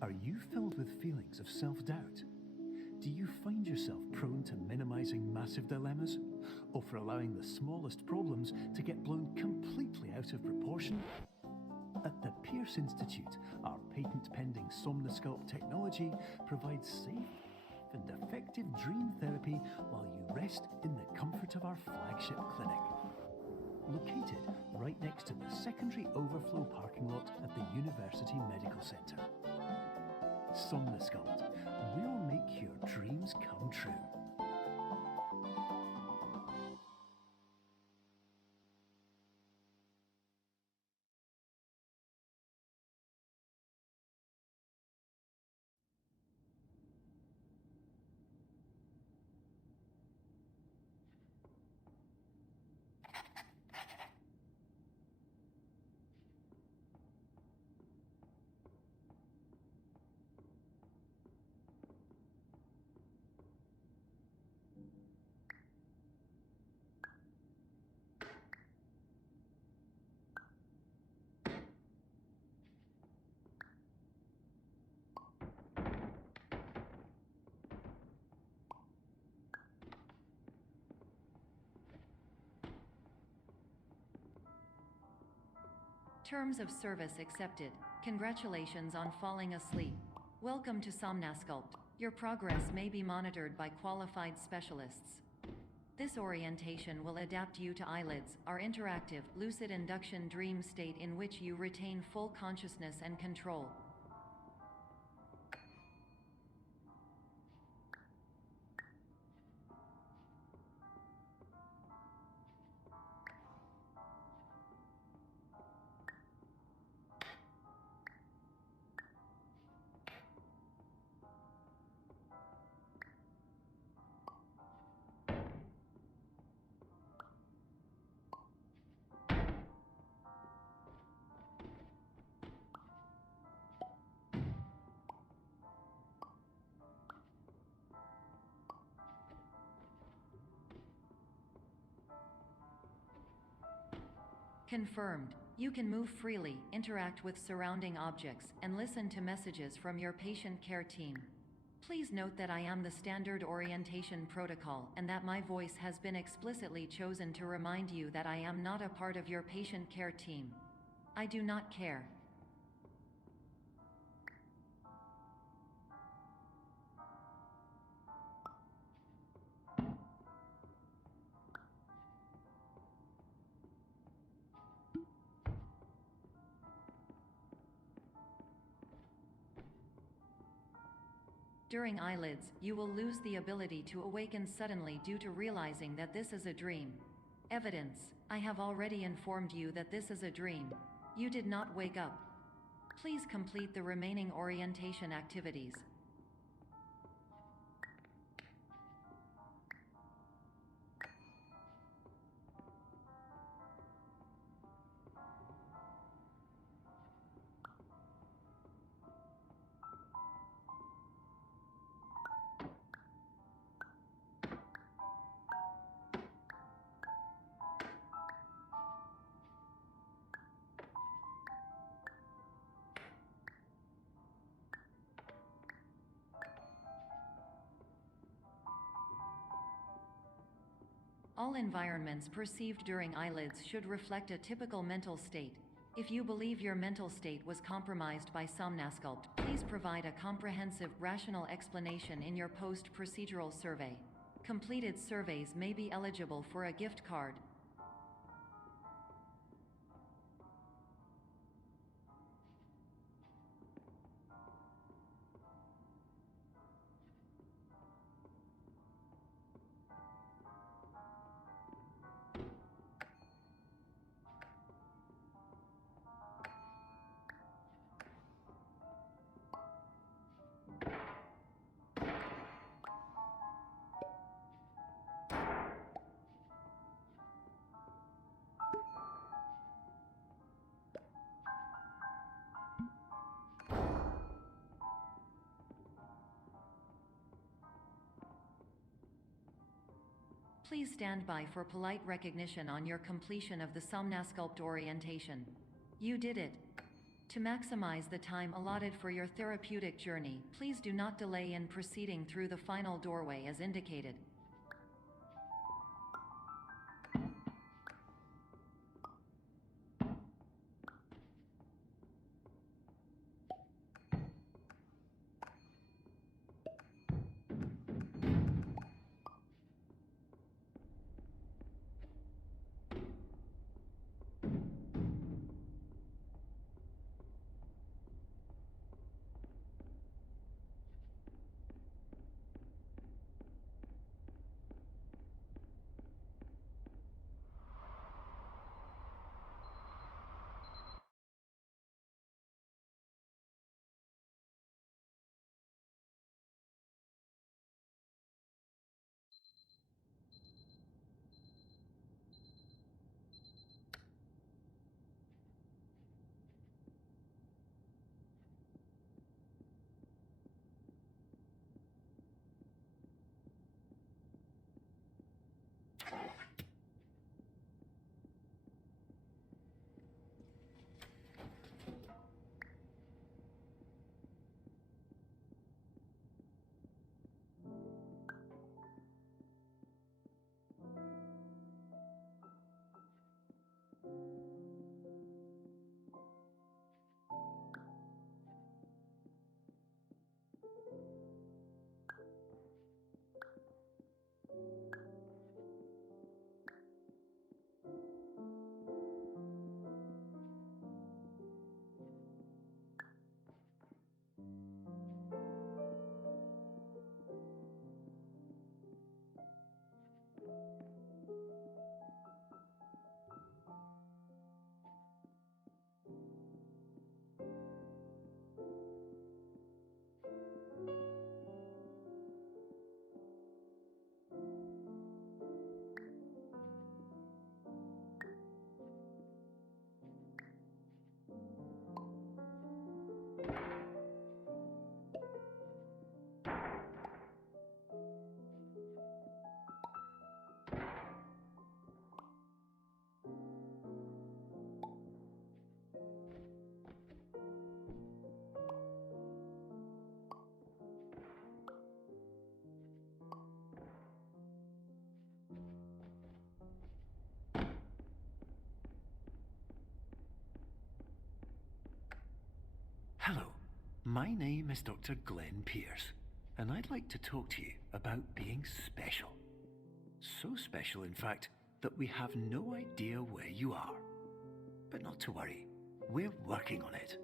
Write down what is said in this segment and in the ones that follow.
Are you filled with feelings of self-doubt? Do you find yourself prone to minimizing massive dilemmas, or for allowing the smallest problems to get blown completely out of proportion? At the Pierce Institute, our patent-pending Somnosculpt technology provides safe and effective dream therapy while you rest in the comfort of our flagship clinic. Located right next to the secondary overflow parking lot at the University Medical Center. Somnosculpt, we'll make your dreams come true. Terms of service accepted. Congratulations on falling asleep. Welcome to Somnosculpt. Your progress may be monitored by qualified specialists. This orientation will adapt you to eyelids, our interactive, lucid induction dream state in which you retain full consciousness and control. Confirmed. You can move freely, interact with surrounding objects, and listen to messages from your patient care team. Please note that I am the standard orientation protocol and that my voice has been explicitly chosen to remind you that I am not a part of your patient care team. I do not care. During eyelids, you will lose the ability to awaken suddenly due to realizing that this is a dream. Evidence: I have already informed you that this is a dream. You did not wake up. Please complete the remaining orientation activities. All environments perceived during eyelids should reflect a typical mental state. If you believe your mental state was compromised by Somnosculpt, please provide a comprehensive, rational explanation in your post-procedural survey. Completed surveys may be eligible for a gift card. Please stand by for polite recognition on your completion of the Somnosculpt orientation. You did it. To maximize the time allotted for your therapeutic journey, please do not delay in proceeding through the final doorway as indicated. Hello, my name is Dr. Glenn Pierce, and I'd like to talk to you about being special. So special, in fact, that we have no idea where you are. But not to worry, we're working on it.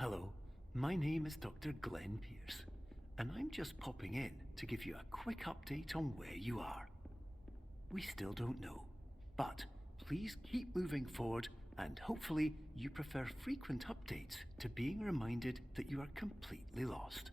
Hello, my name is Dr. Glenn Pierce, and I'm just popping in to give you a quick update on where you are. We still don't know, but please keep moving forward, and hopefully you prefer frequent updates to being reminded that you are completely lost.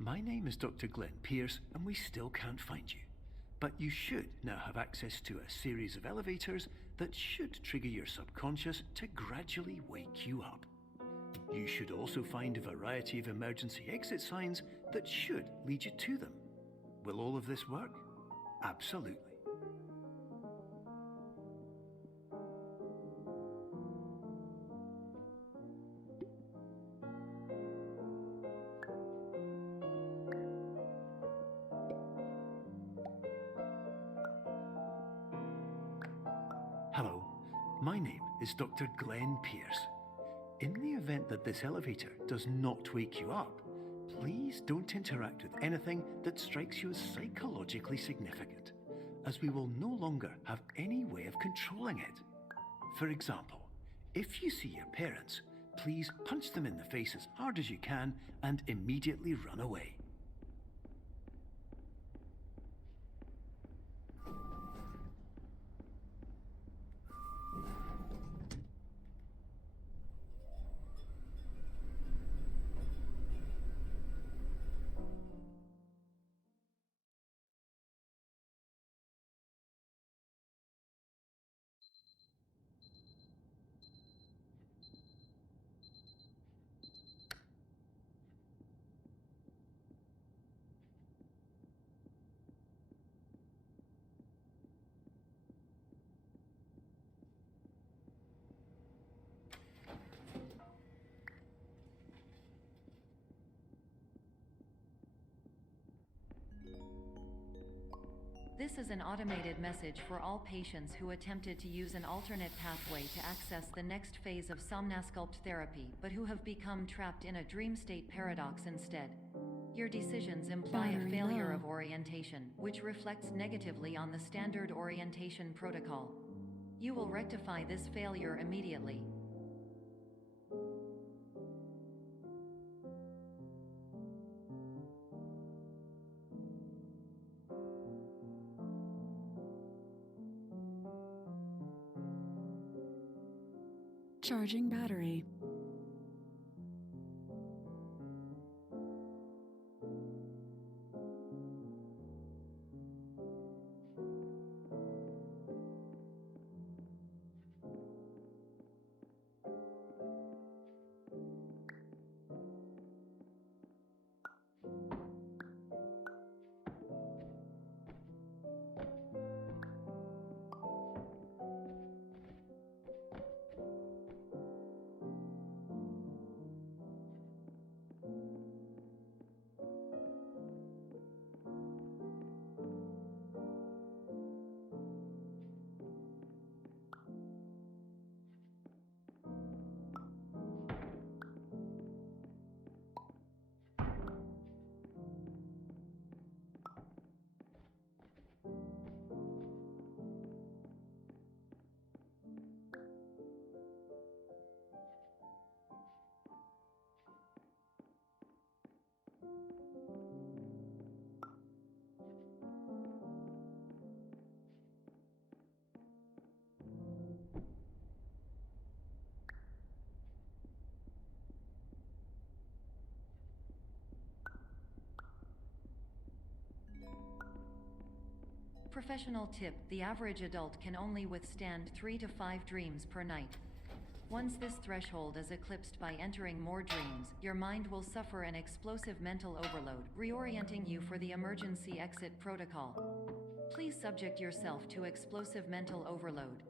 My name is Dr. Glenn Pierce, and we still can't find you. But you should now have access to a series of elevators that should trigger your subconscious to gradually wake you up. You should also find a variety of emergency exit signs that should lead you to them. Will all of this work? Absolutely. Hello, my name is Dr. Glenn Pierce. In the event that this elevator does not wake you up, please don't interact with anything that strikes you as psychologically significant, as we will no longer have any way of controlling it. For example, if you see your parents, please punch them in the face as hard as you can and immediately run away. This is an automated message for all patients who attempted to use an alternate pathway to access the next phase of Somnasculpt therapy, but who have become trapped in a dream state paradox instead. Your decisions imply a failure of orientation, which reflects negatively on the standard orientation protocol. You will rectify this failure immediately. Charging battery. Professional tip: the average adult can only withstand 3 to 5 dreams per night. Once this threshold is eclipsed by entering more dreams, your mind will suffer an explosive mental overload, reorienting you for the emergency exit protocol. Please subject yourself to explosive mental overload.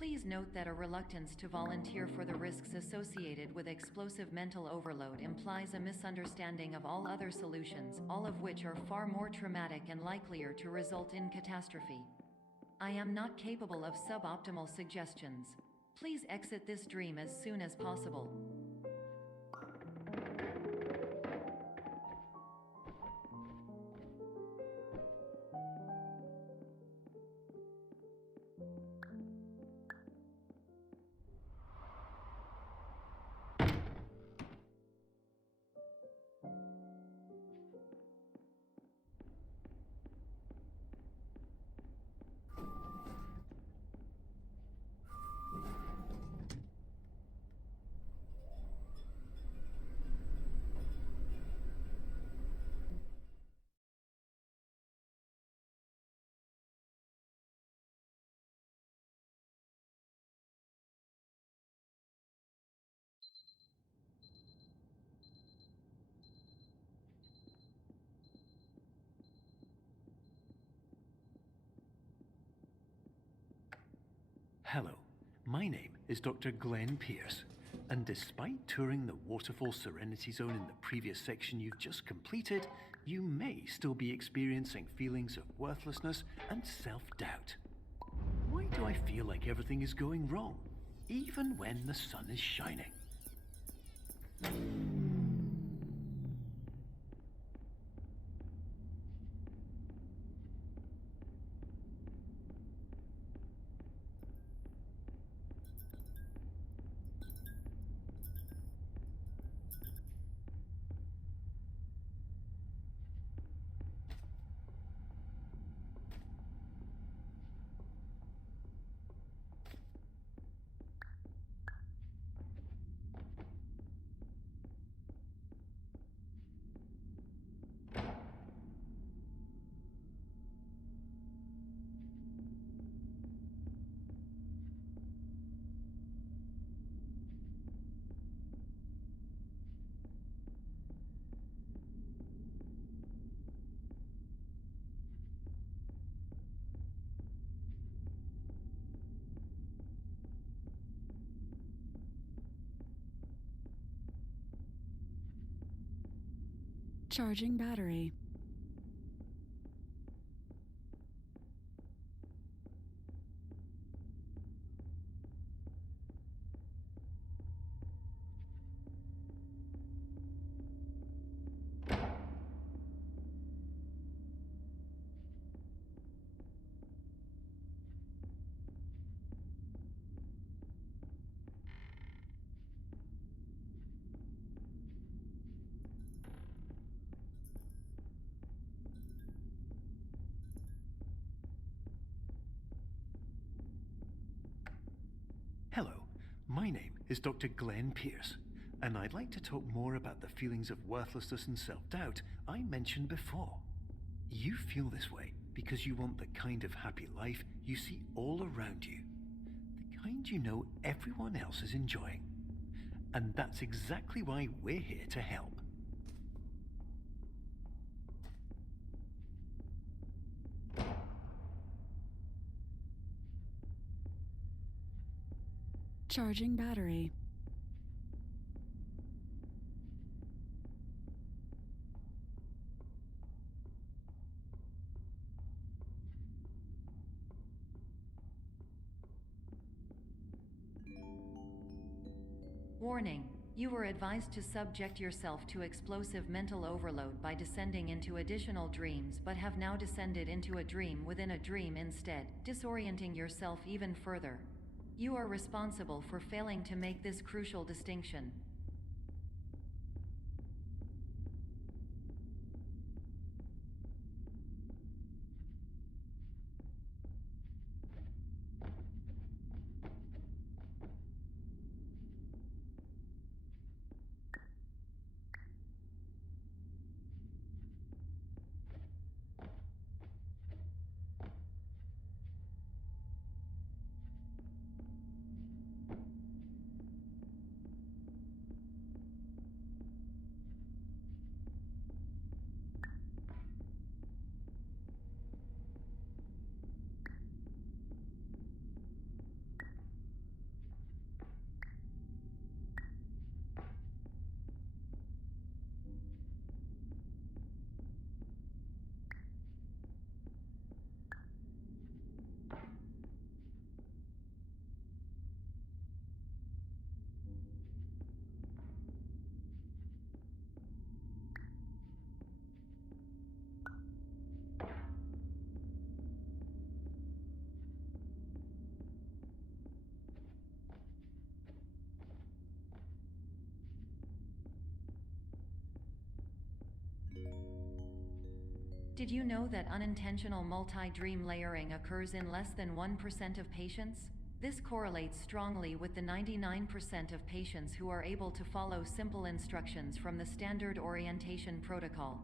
Please note that a reluctance to volunteer for the risks associated with explosive mental overload implies a misunderstanding of all other solutions, all of which are far more traumatic and likelier to result in catastrophe. I am not capable of suboptimal suggestions. Please exit this dream as soon as possible. Hello, my name is Dr. Glenn Pierce, and despite touring the Waterfall Serenity Zone in the previous section you've just completed, you may still be experiencing feelings of worthlessness and self-doubt. Why do I feel like everything is going wrong, even when the sun is shining? Charging battery. Hello, my name is Dr. Glenn Pierce, and I'd like to talk more about the feelings of worthlessness and self-doubt I mentioned before. You feel this way because you want the kind of happy life you see all around you, the kind you know everyone else is enjoying. And that's exactly why we're here to help. Charging battery. Warning. You were advised to subject yourself to explosive mental overload by descending into additional dreams, but have now descended into a dream within a dream instead, disorienting yourself even further. You are responsible for failing to make this crucial distinction. Did you know that unintentional multi-dream layering occurs in less than 1% of patients? This correlates strongly with the 99% of patients who are able to follow simple instructions from the standard orientation protocol.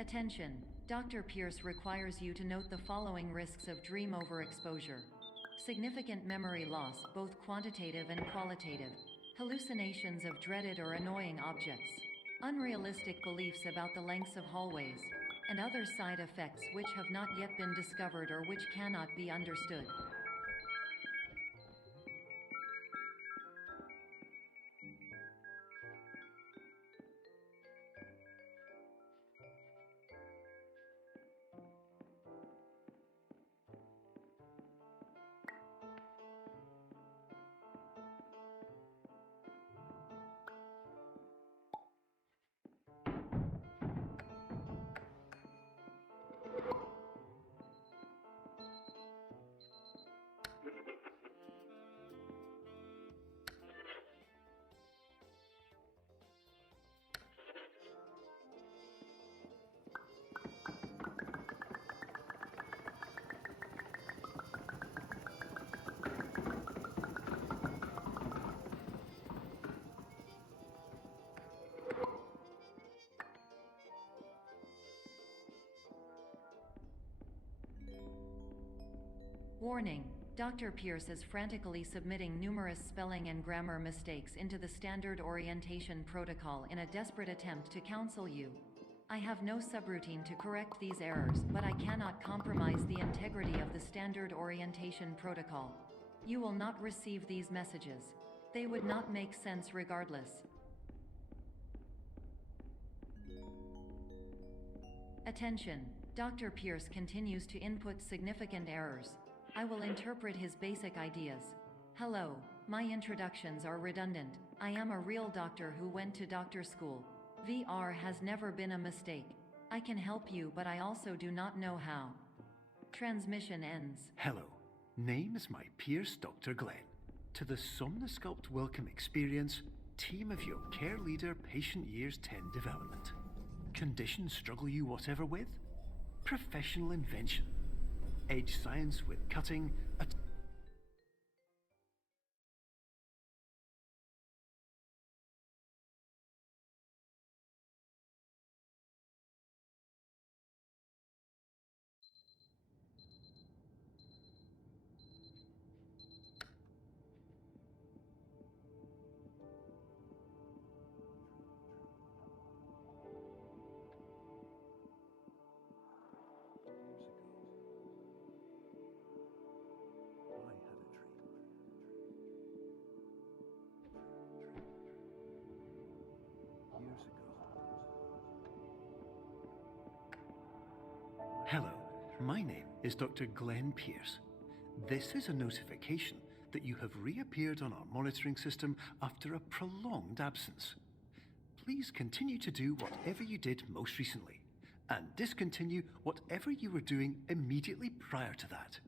Attention! Dr. Pierce requires you to note the following risks of dream overexposure. Significant memory loss, both quantitative and qualitative. Hallucinations of dreaded or annoying objects. Unrealistic beliefs about the lengths of hallways. And other side effects which have not yet been discovered or which cannot be understood. Warning: Dr. Pierce is frantically submitting numerous spelling and grammar mistakes into the standard orientation protocol in a desperate attempt to counsel you. I have no subroutine to correct these errors, but I cannot compromise the integrity of the standard orientation protocol. You will not receive these messages. They would not make sense regardless. Attention! Dr. Pierce continues to input significant errors. I will interpret his basic ideas. Hello, my introductions are redundant. I am a real doctor who went to doctor school. VR has never been a mistake. I can help you, but I also do not know how. Transmission ends. Hello, name is my Pierce Dr. Glenn. To the Somnosculpt Welcome Experience, team of your care leader patient years 10 development. Conditions struggle you whatever with? Professional invention. Edge science with cutting. Hello, my name is Dr. Glenn Pierce. This is a notification that you have reappeared on our monitoring system after a prolonged absence. Please continue to do whatever you did most recently, and discontinue whatever you were doing immediately prior to that.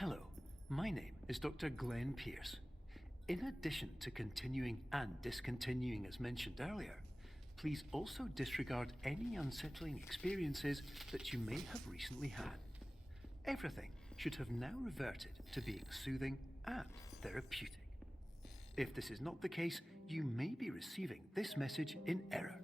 Hello, my name is Dr. Glenn Pierce. In addition to continuing and discontinuing as mentioned earlier, please also disregard any unsettling experiences that you may have recently had. Everything should have now reverted to being soothing and therapeutic. If this is not the case, you may be receiving this message in error.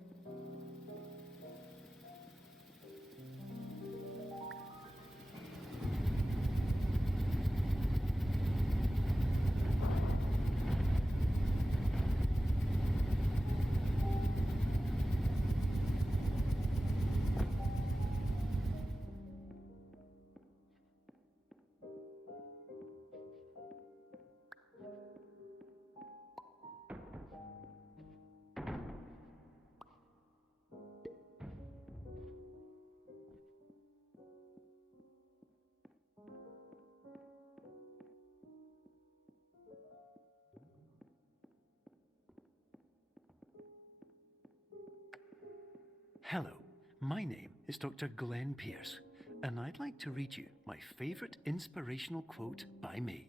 Hello, my name is Dr. Glenn Pierce, and I'd like to read you my favorite inspirational quote by me.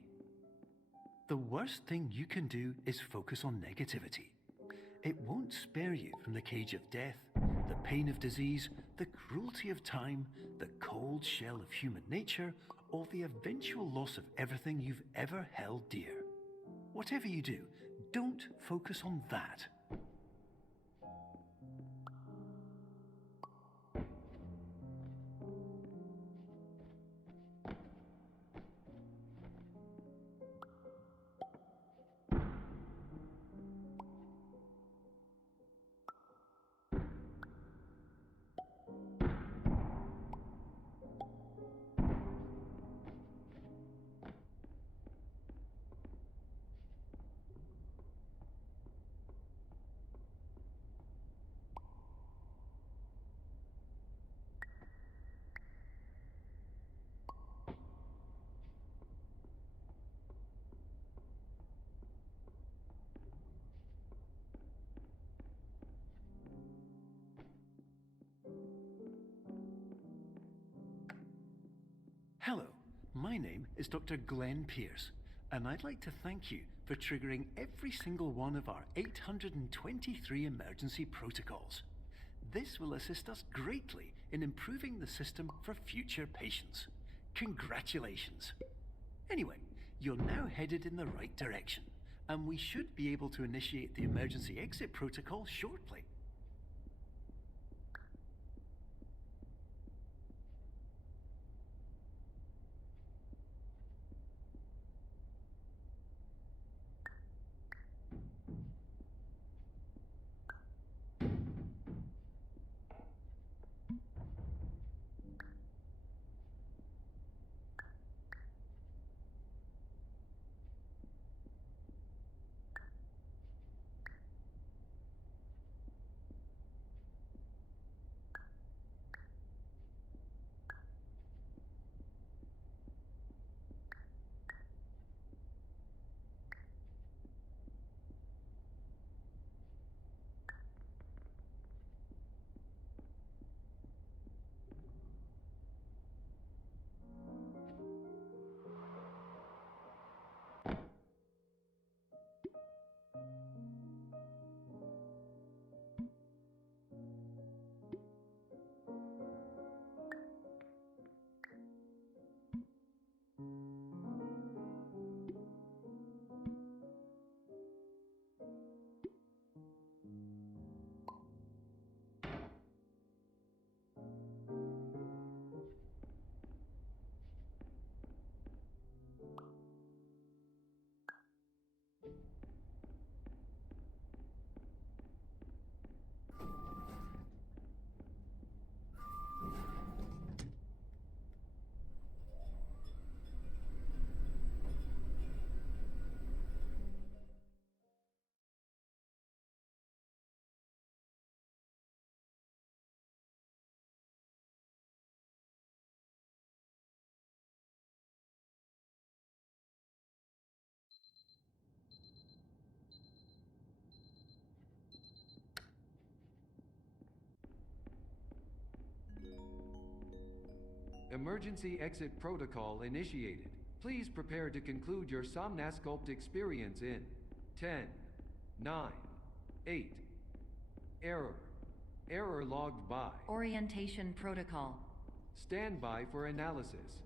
The worst thing you can do is focus on negativity. It won't spare you from the cage of death, the pain of disease, the cruelty of time, the cold shell of human nature, or the eventual loss of everything you've ever held dear. Whatever you do, don't focus on that. Hello, my name is Dr. Glenn Pierce, and I'd like to thank you for triggering every single one of our 823 emergency protocols. This will assist us greatly in improving the system for future patients. Congratulations! Anyway, you're now headed in the right direction, and we should be able to initiate the emergency exit protocol shortly. Emergency exit protocol initiated. Please prepare to conclude your Somnasculpt experience in 10, 9, 8. Error. Error logged by. Orientation protocol. Stand by for analysis.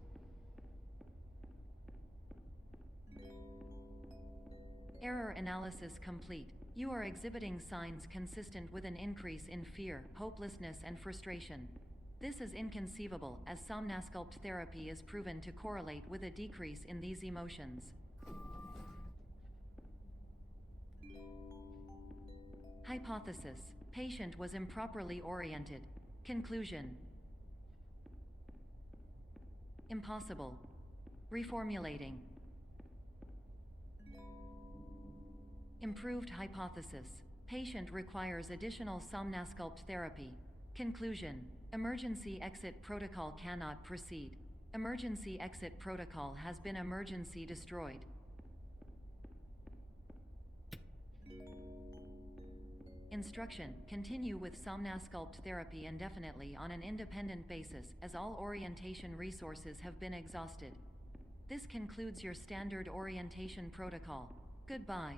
Error analysis complete. You are exhibiting signs consistent with an increase in fear, hopelessness, and frustration. This is inconceivable, as Somnasculpt therapy is proven to correlate with a decrease in these emotions. Hypothesis: patient was improperly oriented. Conclusion: impossible. Reformulating. Improved hypothesis: patient requires additional Somnasculpt therapy. Conclusion: emergency exit protocol cannot proceed. Emergency exit protocol has been emergency destroyed. Instruction: continue with Somnasculpt therapy indefinitely on an independent basis, as all orientation resources have been exhausted. This concludes your standard orientation protocol. Goodbye.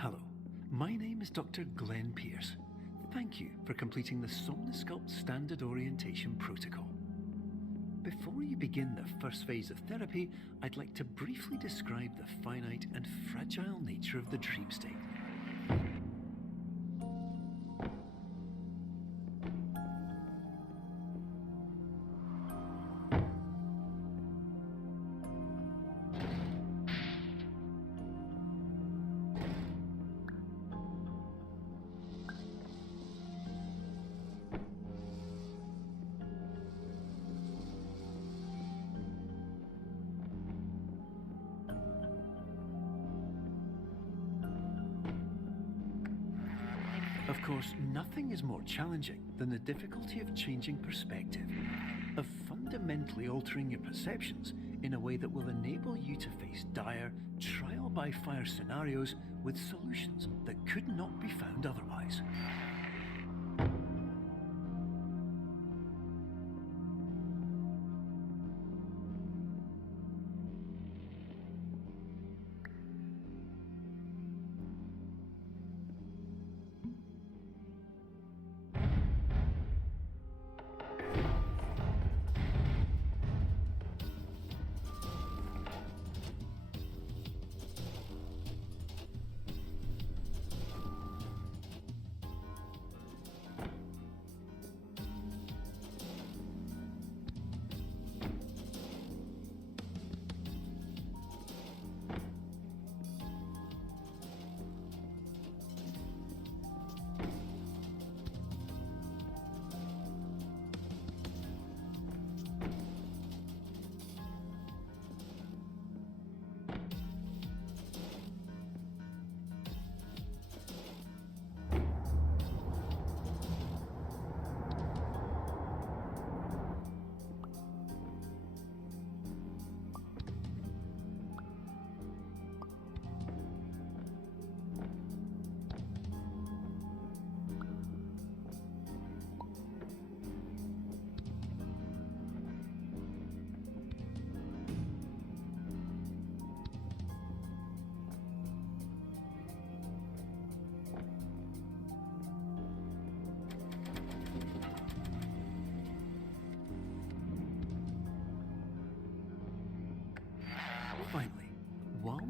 Hello, my name is Dr. Glenn Pierce. Thank you for completing the Somnasculpt Standard Orientation Protocol. Before you begin the first phase of therapy, I'd like to briefly describe the finite and fragile nature of the dream state. Of course, nothing is more challenging than the difficulty of changing perspective, of fundamentally altering your perceptions in a way that will enable you to face dire, trial-by-fire scenarios with solutions that could not be found otherwise.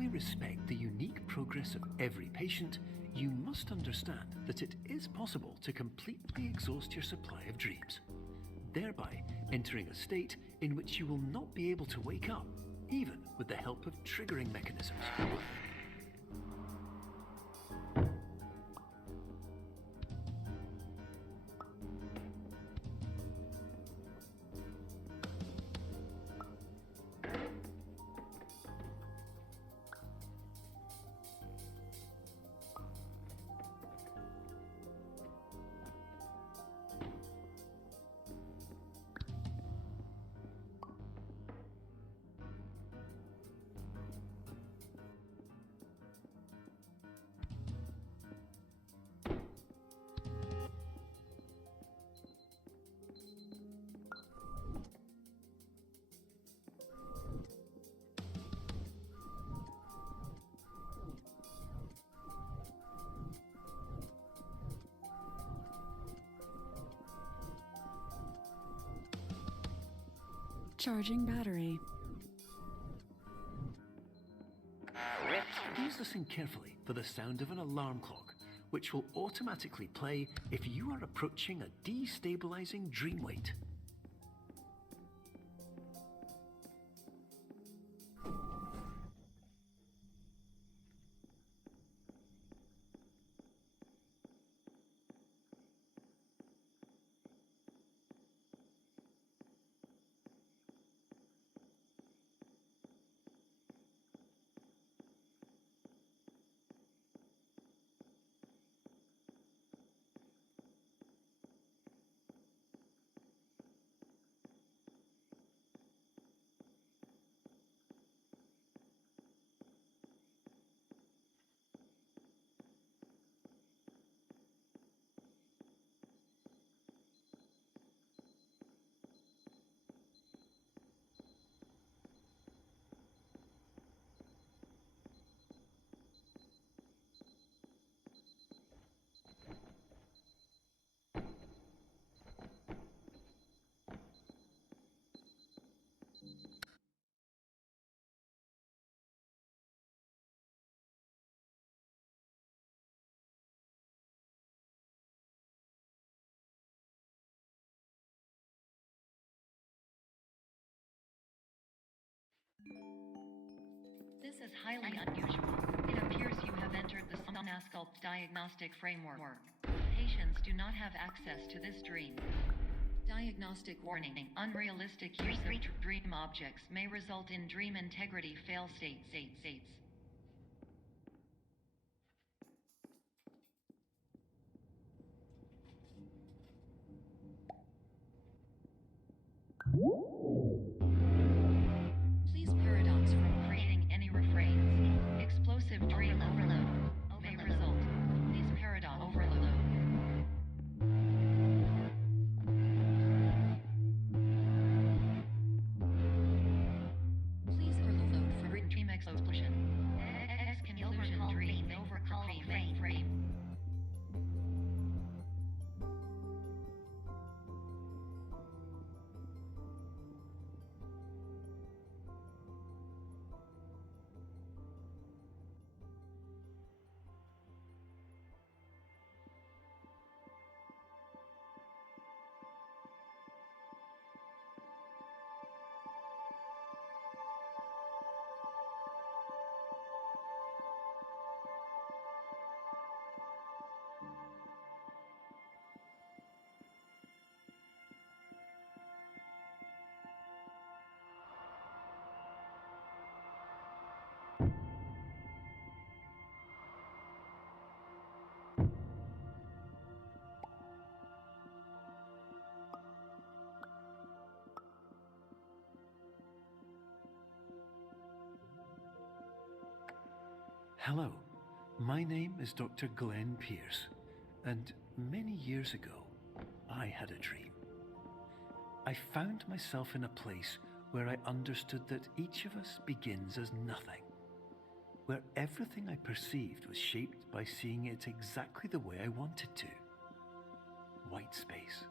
fully respect the unique progress of every patient, you must understand that it is possible to completely exhaust your supply of dreams, thereby entering a state in which you will not be able to wake up, even with the help of triggering mechanisms. Charging battery. Please listen carefully for the sound of an alarm clock, which will automatically play if you are approaching a destabilizing dream weight. This is highly unusual. It appears you have entered the Somnasculpt diagnostic framework. Patients do not have access to this dream. Diagnostic warning. Unrealistic use of dream objects may result in dream integrity fail states. Please paradox from creating any refrains. Explosive dream overload may result. Please paradox overload. Please overload for dream explosion. Exclusion dream overcall frame. Hello, my name is Dr. Glenn Pierce, and many years ago, I had a dream. I found myself in a place where I understood that each of us begins as nothing, where everything I perceived was shaped by seeing it exactly the way I wanted to. White space.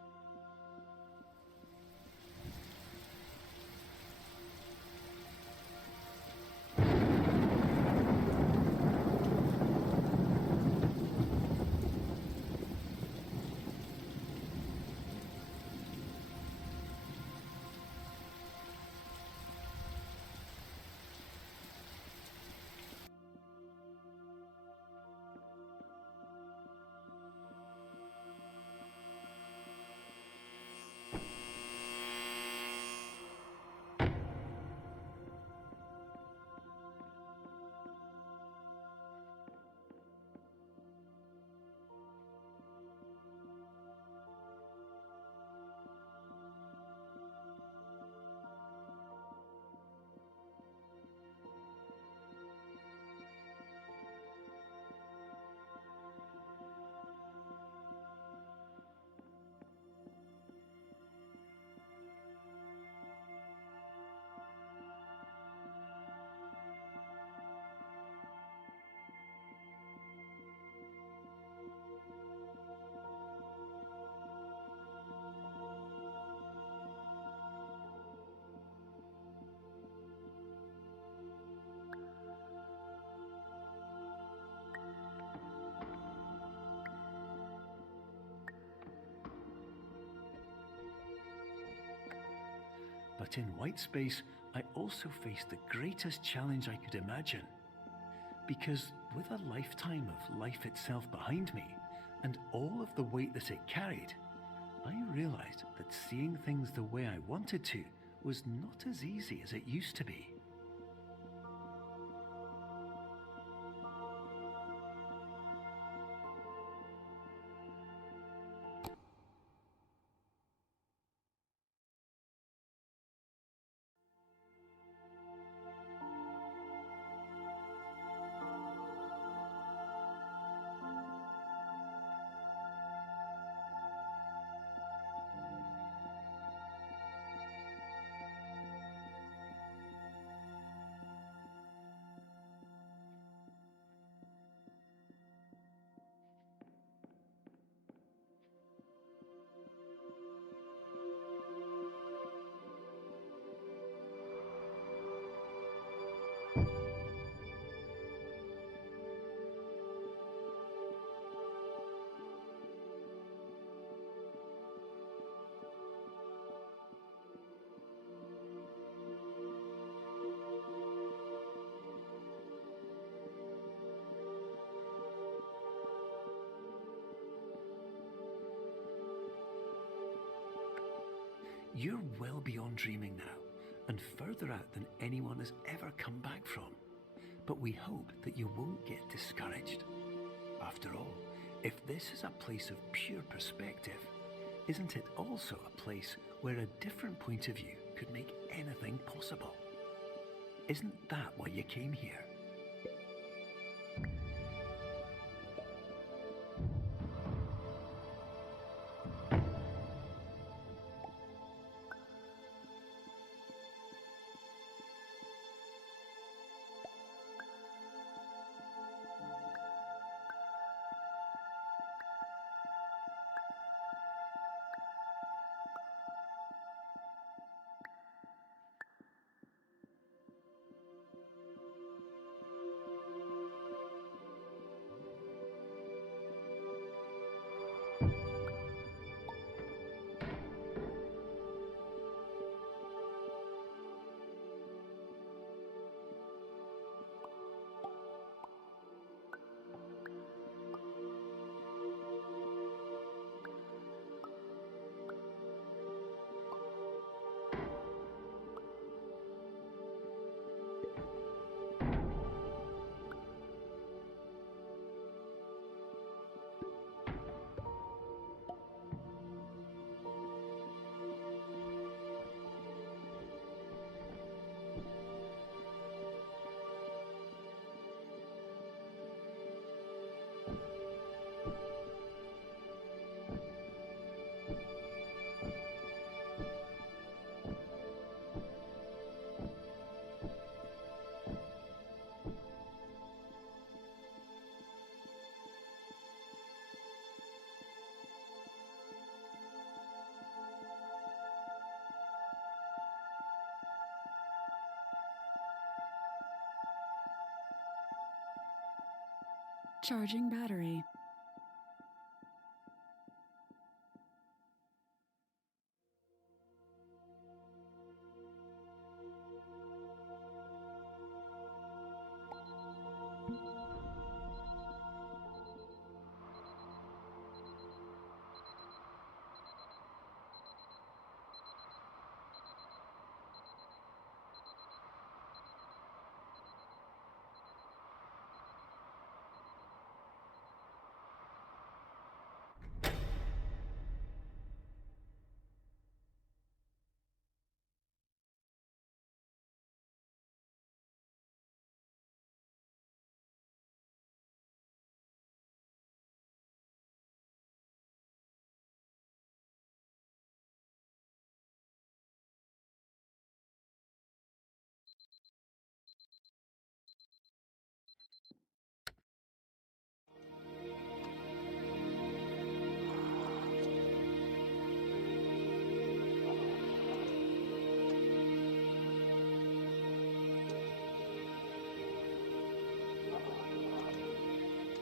But in white space, I also faced the greatest challenge I could imagine. Because with a lifetime of life itself behind me, and all of the weight that it carried, I realized that seeing things the way I wanted to was not as easy as it used to be. You're well beyond dreaming now, and further out than anyone has ever come back from. But we hope that you won't get discouraged. After all, if this is a place of pure perspective, isn't it also a place where a different point of view could make anything possible? Isn't that why you came here? Charging battery.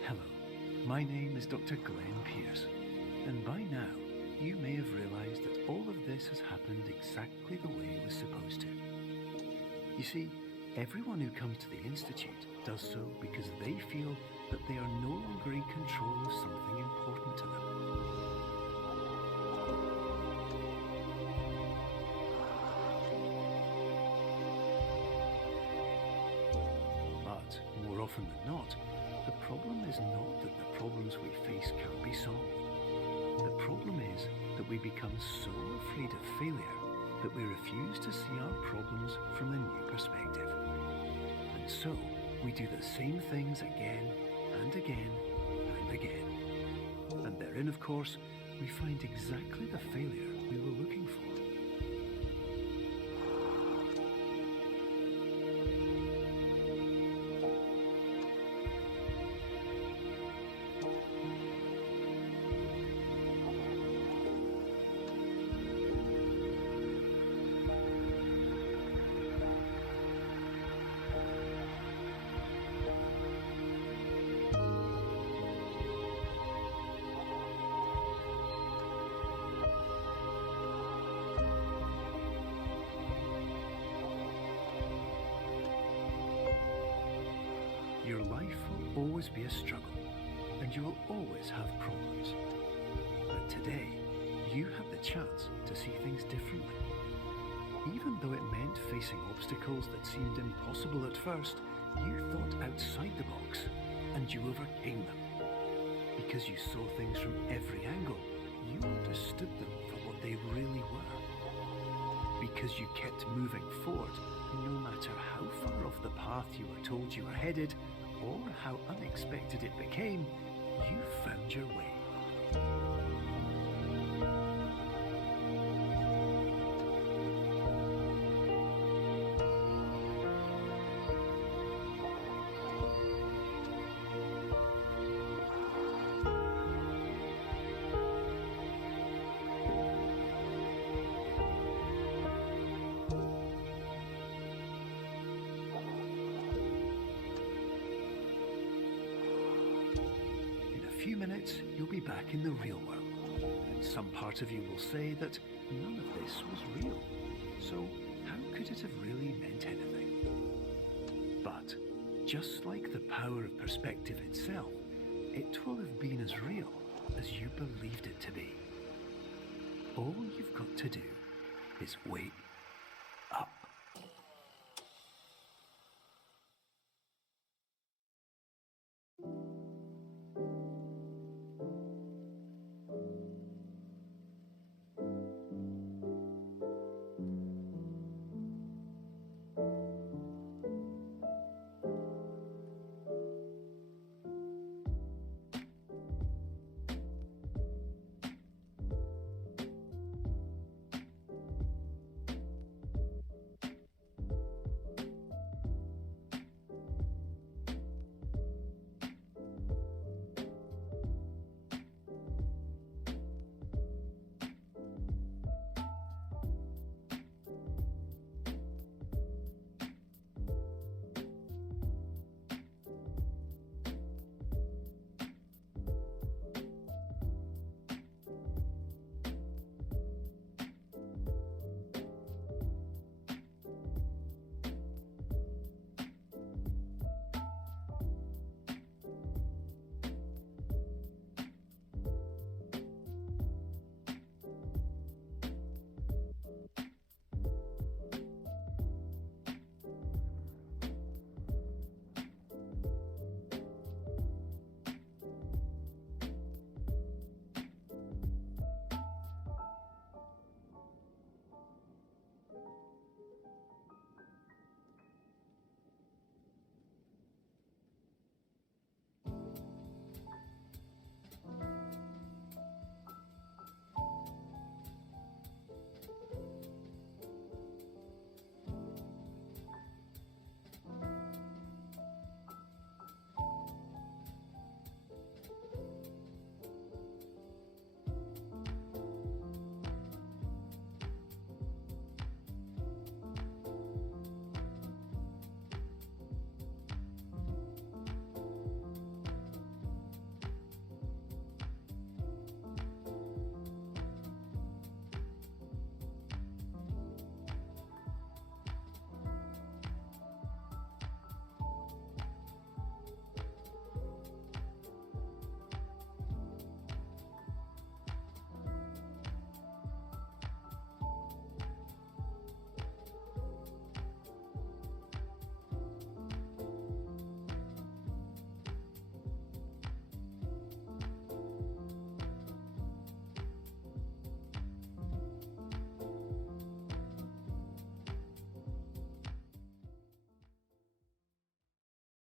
Hello, my name is Dr. Glenn Pierce, and by now you may have realized that all of this has happened exactly the way it was supposed to. You see, everyone who comes to the Institute does so because they feel that they are no longer in control of something important to them. But more often than not, the problem is not that the problems we face can't be solved. The problem is that we become so afraid of failure that we refuse to see our problems from a new perspective. And so, we do the same things again and again and again. And therein, of course, we find exactly the failure we were looking for. Your life will always be a struggle, and you will always have problems. But today, you have the chance to see things differently. Even though it meant facing obstacles that seemed impossible at first, you thought outside the box, and you overcame them. Because you saw things from every angle, you understood them for what they really were. Because you kept moving forward, no matter how far off the path you were told you were headed, or how unexpected it became, you found your way. In a few minutes, you'll be back in the real world, and some part of you will say that none of this was real. So how could it have really meant anything? But just like the power of perspective itself, it will have been as real as you believed it to be. All you've got to do is wait